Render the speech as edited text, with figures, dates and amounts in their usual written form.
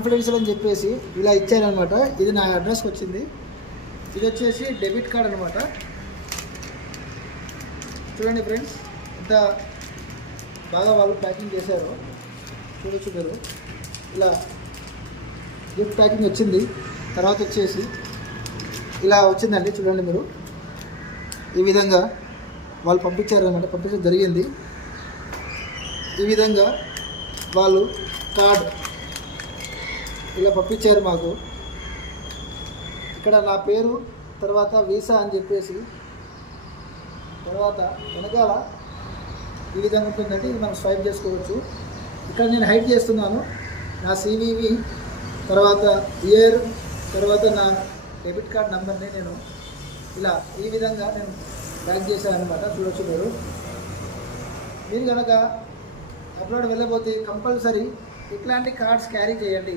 Confidential అని చెప్పేసి ఇలా ఇచ్చారనమాట. ఇది నా అడ్రస్కి వచ్చింది. ఇది వచ్చేసి డెబిట్ కార్డ్ అనమాట. చూడండి ఫ్రెండ్స్, ఎంత బాగా వాళ్ళు ప్యాకింగ్ చేశారు చూడొచ్చు మీరు. ఇలా గిఫ్ట్ ప్యాకింగ్ వచ్చింది. తర్వాత వచ్చేసి ఇలా వచ్చిందండి చూడండి మీరు. ఈ విధంగా వాళ్ళు పంపించారనమాట, పంపించడం జరిగింది. ఈ విధంగా వాళ్ళు కార్డ్ ఇలా పంపించారు మాకు. ఇక్కడ నా పేరు, తర్వాత వీసా అని చెప్పేసి, తర్వాత వెనకాల ఈ విధంగా ఉంటుందండి. ఇది మనం స్వైప్ చేసుకోవచ్చు. ఇక్కడ నేను హైడ్ చేస్తున్నాను నా సివివి, తర్వాత ఇయర్, తర్వాత నా డెబిట్ కార్డ్ నెంబర్ని నేను ఇలా ఈ విధంగా నేను బ్యాక్ చేశాను అనమాట. చూడొచ్చు మీరు కనుక అప్లోడ్ వెళ్ళబోతే కంపల్సరీ ఇట్లాంటి కార్డ్స్ క్యారీ చేయండి.